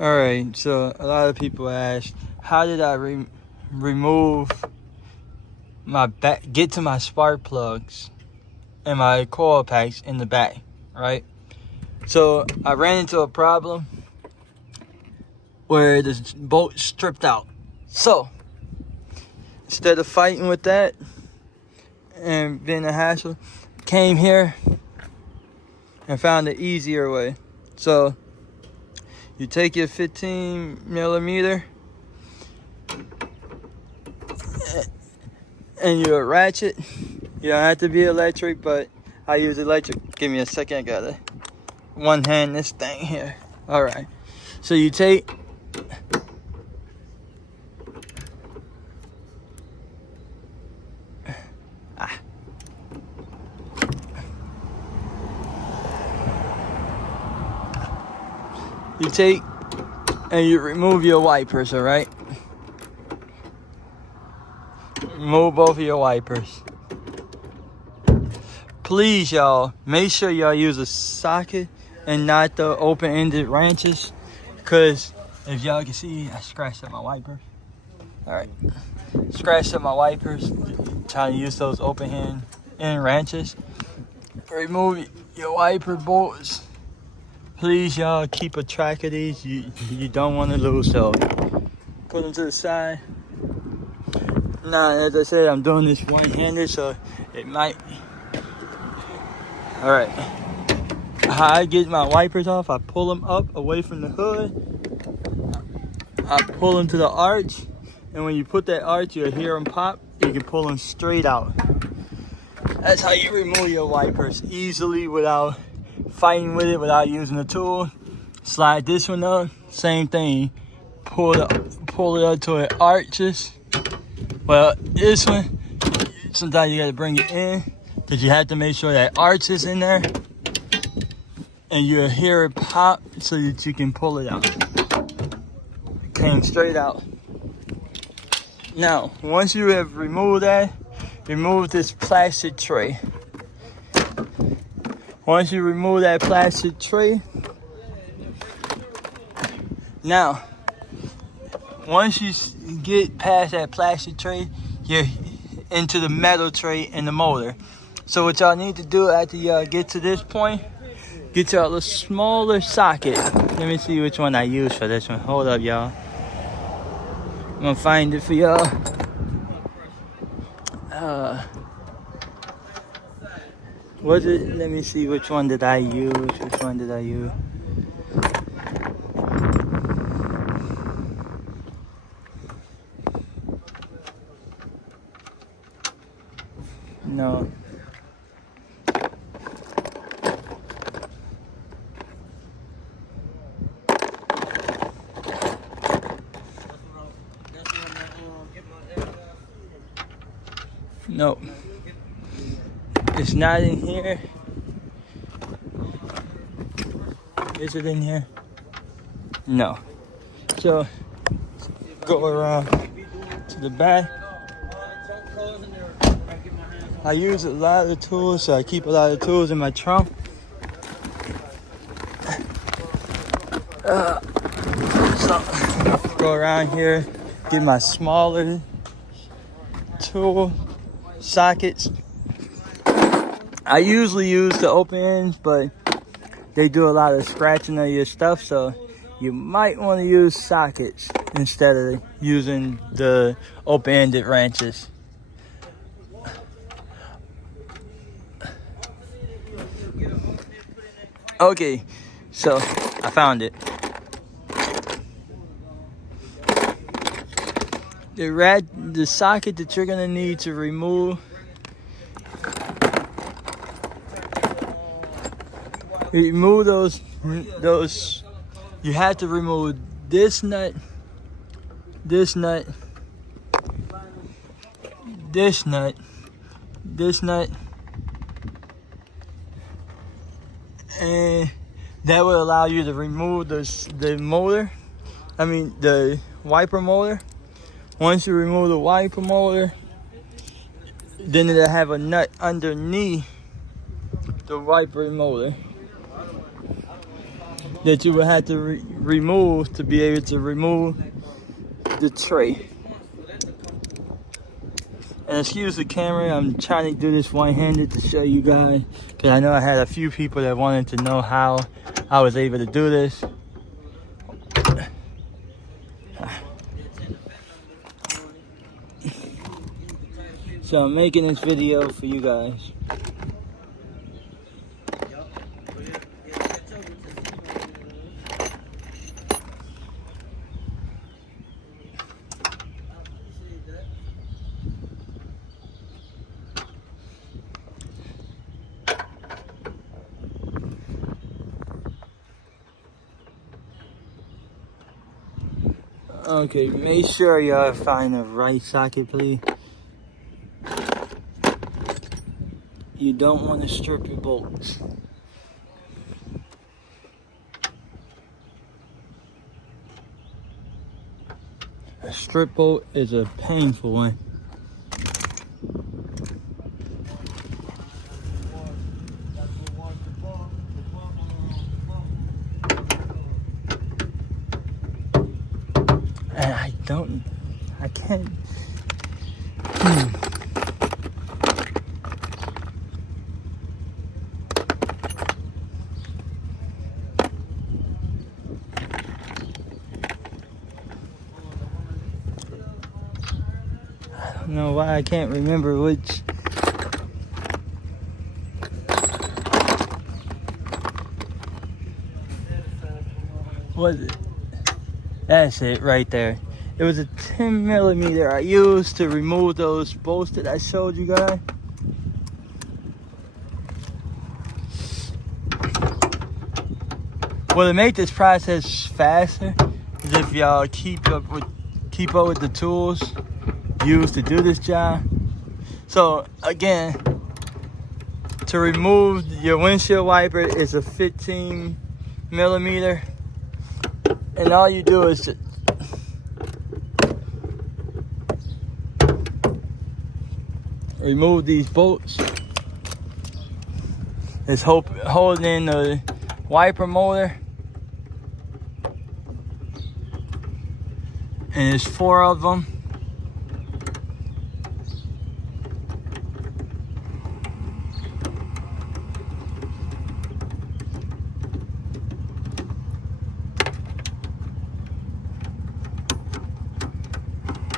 All right, so a lot of people ask, how did I remove get to my spark plugs and my coil packs in the back, right? So I ran into a problem where the bolt stripped out. So instead of fighting with that and being a hassle, came here and found the easier way. So you take your 15 millimeter and you ratchet. You don't have to be electric, but I use electric. Give me a second, I gotta one hand this thing here. All right, so you take and you remove your wipers, all right? Remove both of your wipers. Please, y'all, make sure y'all use a socket and not the open-ended wrenches, because if y'all can see, I scratched up my wipers. All right, scratched up my wipers, trying to use those open-end wrenches. Remove your wiper bolts. Please, y'all, keep a track of these. You don't want to lose those. Put them to the side. Now, as I said, I'm doing this one-handed, so it might. All right. How I get my wipers off, I pull them up away from the hood. I pull them to the arch, and when you put that arch, you'll hear them pop. You can pull them straight out. That's how you remove your wipers easily without fighting with it, without using a tool. Slide this one up, same thing. Pull it up till it arches. Well, this one, sometimes you gotta bring it in, because you have to make sure that arch is in there, and you'll hear it pop so that you can pull it out. It came straight out. Now, once you have removed that, remove this plastic tray. Once you remove that plastic tray, now, once you get past that plastic tray, you're into the metal tray and the motor. So what y'all need to do after y'all get to this point, get y'all a smaller socket. Let me see which one I use for this one. Hold up, y'all. I'm gonna find it for y'all. Was it? Let me see, which one did I use? Which one did I use? No. No. It's not in here. Is it in here? No. So, go around to the back. I use a lot of tools, so I keep a lot of tools in my trunk. So, go around here, get my smaller tool sockets. I usually use the open ends, but they do a lot of scratching of your stuff, so you might want to use sockets instead of using the open-ended wrenches. Okay, so I found it. The socket that you're gonna need to remove those. You have to remove this nut, this nut, this nut, this nut, and that will allow you to remove the motor. I mean the wiper motor. Once you remove the wiper motor, then it'll have a nut underneath the wiper motor. that you would have to remove to be able to remove the tray. And excuse the camera, I'm trying to do this one-handed to show you guys, because I know I had a few people that wanted to know how I was able to do this. So I'm making this video for you guys. Okay, make sure y'all find the right socket, please. You don't want to strip your bolts. A strip bolt is a painful one. And I can't. I don't know why I can't remember which. Was it? That's it right there. It was a 10mm I used to remove those bolts that I showed you guys. Well, to make this process faster is if y'all keep up with the tools used to do this job. So again, to remove your windshield wiper is a 15mm, and all you do is remove these bolts. It's holding in the wiper motor, and there's 4 of them.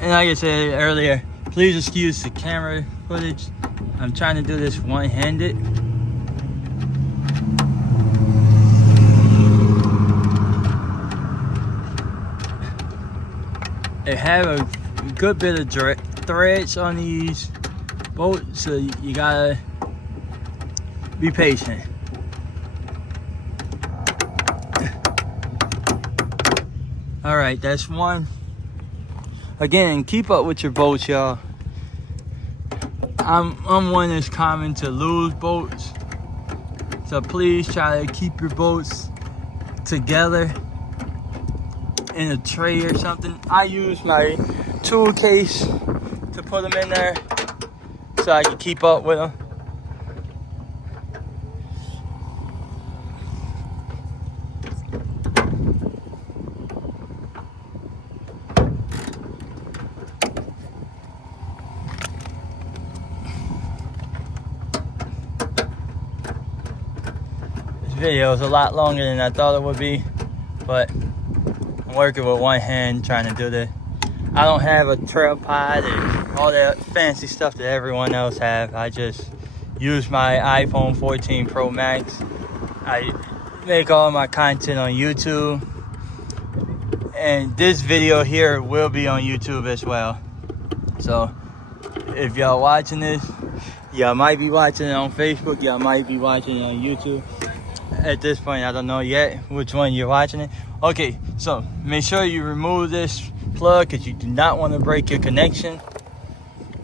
And like I said earlier, please excuse the camera footage. I'm trying to do this one-handed. They have a good bit of threads on these bolts, so you gotta be patient. All right, that's one. Again, keep up with your bolts, y'all. I'm one that's common to lose bolts, so please try to keep your bolts together in a tray or something. I use my tool case to put them in there so I can keep up with them. This video is a lot longer than I thought it would be, but I'm working with one hand trying to do this. I don't have a tripod and all that fancy stuff that everyone else have. I just use my iPhone 14 Pro Max. I make all my content on YouTube, and this video here will be on YouTube as well. So if y'all watching this, y'all might be watching it on Facebook, y'all might be watching it on YouTube. At this point, I don't know yet which one you're watching it. Okay, so make sure you remove this plug because you do not want to break your connection.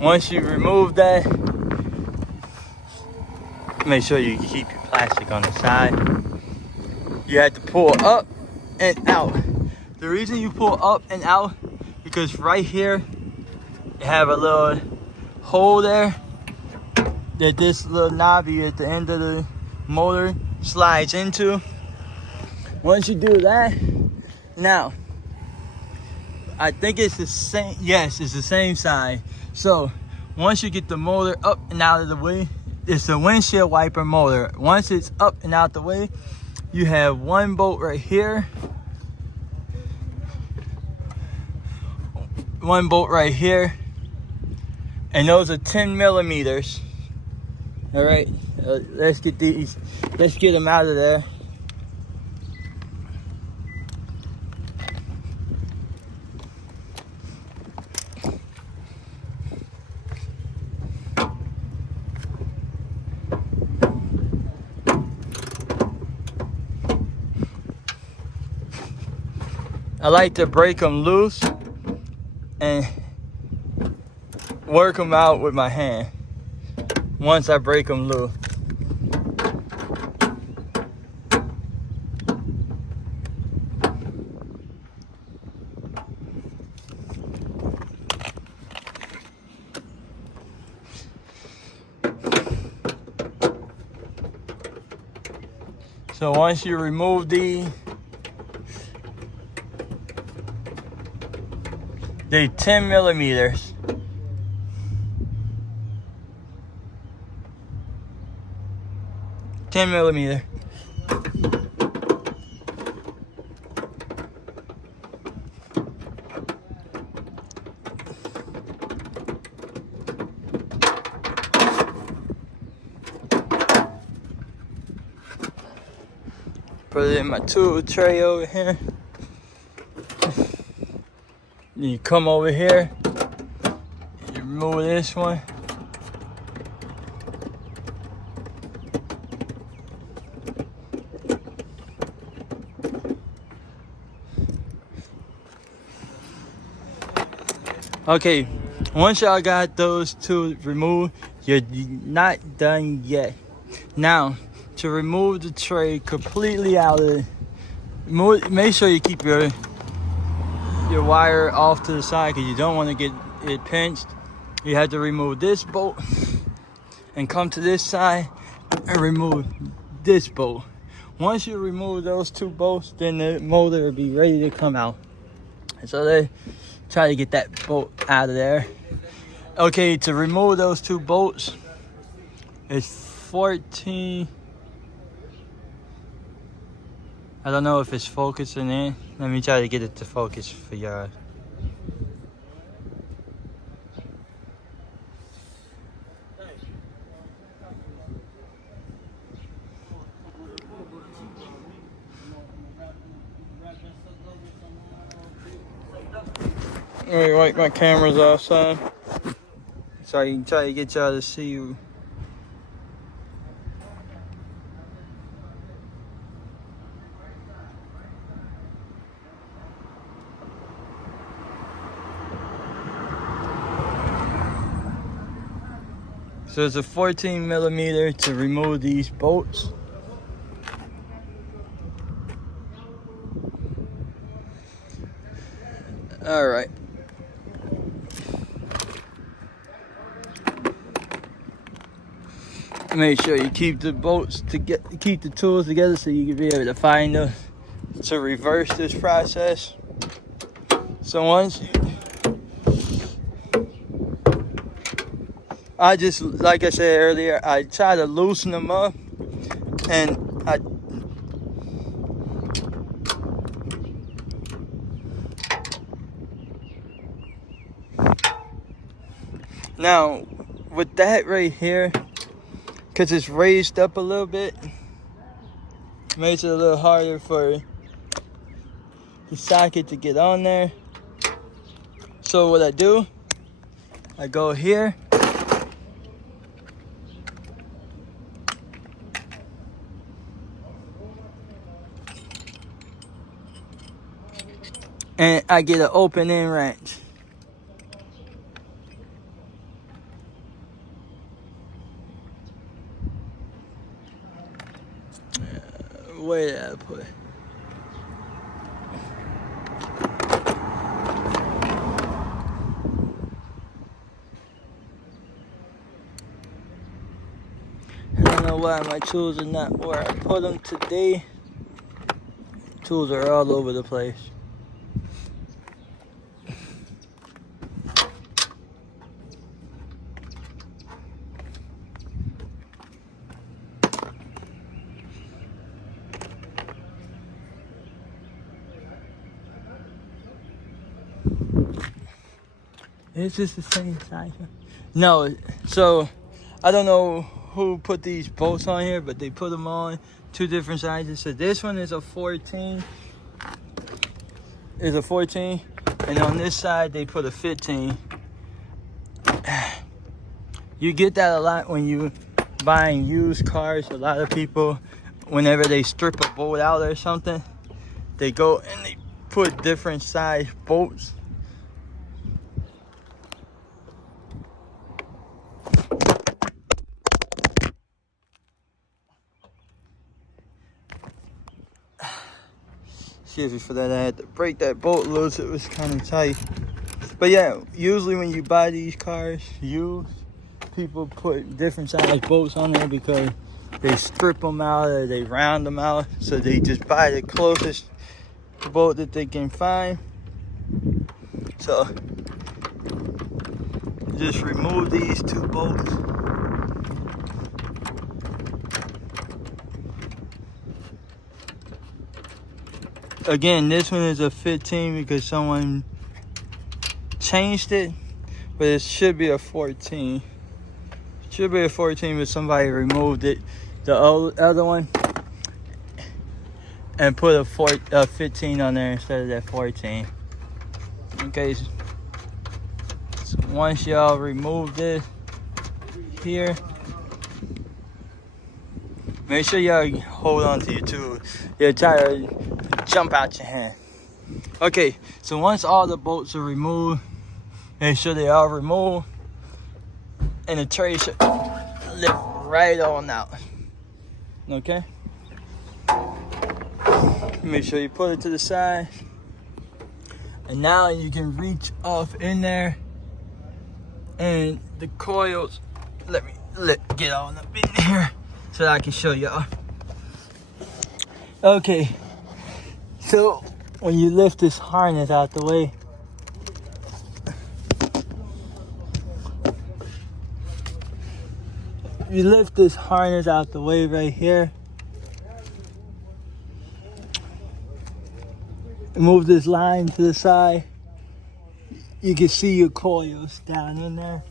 Once you remove that, make sure you keep your plastic on the side. You have to pull up and out. The reason you pull up and out, because right here you have a little hole there that this little knobby at the end of the motor slides into. Once you do that, now, I think it's the same, yes, it's the same side. So, once you get the motor up and out of the way, it's the windshield wiper motor. Once it's up and out the way, you have one bolt right here, one bolt right here, and those are 10 millimeters. All right, let's get them out of there. I like to break them loose and work them out with my hand once I break them loose. So once you remove they 10 millimeters. Put it in my tool tray over here. Then you come over here, you remove this one. Okay, once y'all got those two removed, you're not done yet. Now, to remove the tray completely out of it, make sure you keep your wire off to the side because you don't want to get it pinched. You have to remove this bolt and come to this side and remove this bolt. Once you remove those two bolts, then the motor will be ready to come out. So they try to get that bolt out of there. Okay, to remove those two bolts, it's 14. I don't know if it's focusing in. Let me try to get it to focus for y'all. Let me wipe my cameras outside so I can try to get y'all to see you. So it's a 14 millimeter to remove these bolts. All right. Make sure you keep the bolts keep the tools together so you can be able to find them to reverse this process. So once I just, like I said earlier, I try to loosen them up, and now with that right here, because it's raised up a little bit, makes it a little harder for the socket to get on there. So what I do, I go here, and I get an open end wrench. Where did I put it? I don't know why my tools are not where I put them today. tools are all over the place. Is this the same size? No, so I don't know who put these bolts on here, but they put them on two different sizes. So this one is a 14. Is a 14, and on this side they put a 15. You get that a lot when you buying used cars. A lot of people, whenever they strip a bolt out or something, they go and they put different size bolts. Excuse me for that, I had to break that bolt loose, it was kind of tight. But yeah, usually when you buy these cars used, people put different size bolts on there because they strip them out or they round them out. So they just buy the closest bolt that they can find. So just remove these two bolts. Again, this one is a 15 because someone changed it, but it should be a 14. It should be a 14, but somebody removed it, the other one, and put a 15 on there instead of that 14. Okay, so once y'all remove this here, make sure y'all hold on to your tool. Your tire jump out your hand. Okay, so once all the bolts are removed, make sure they are removed, and the tray should lift right on out. Okay, make sure you put it to the side, and now you can reach off in there, and the coils, let me get on up in here so that I can show y'all. Okay, so when you lift this harness out the way, you lift this harness out the way right here, move this line to the side, you can see your coils down in there.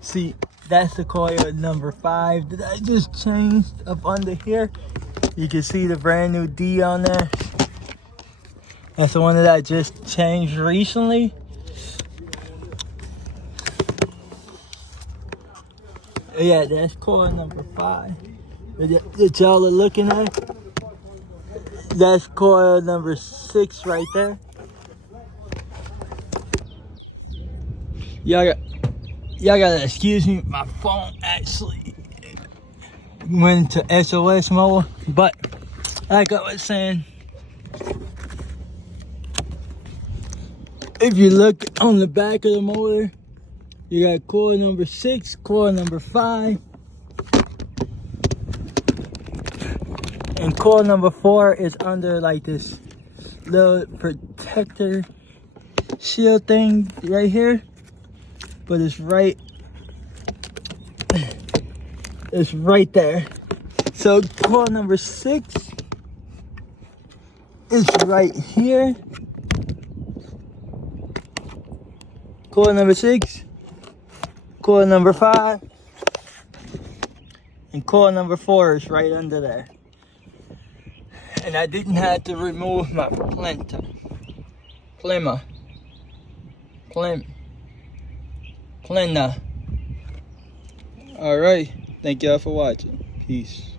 See, that's the coil number 5 that I just changed up under here. You can see the brand new D on there. That's the one that I just changed recently. Yeah, that's coil number 5 that y'all are looking at. That's coil number 6 right there. Y'all gotta excuse me, my phone actually went to SOS mode, but like I was saying, if you look on the back of the motor, you got coil number 6, coil number 5, and coil number 4 is under like this little protector shield thing right here, but it's right there. So coil number 6 is right here. Coil number 6, coil number 5, and coil number 4 is right under there. And I didn't have to remove my plinta. Alright, thank y'all for watching. Peace.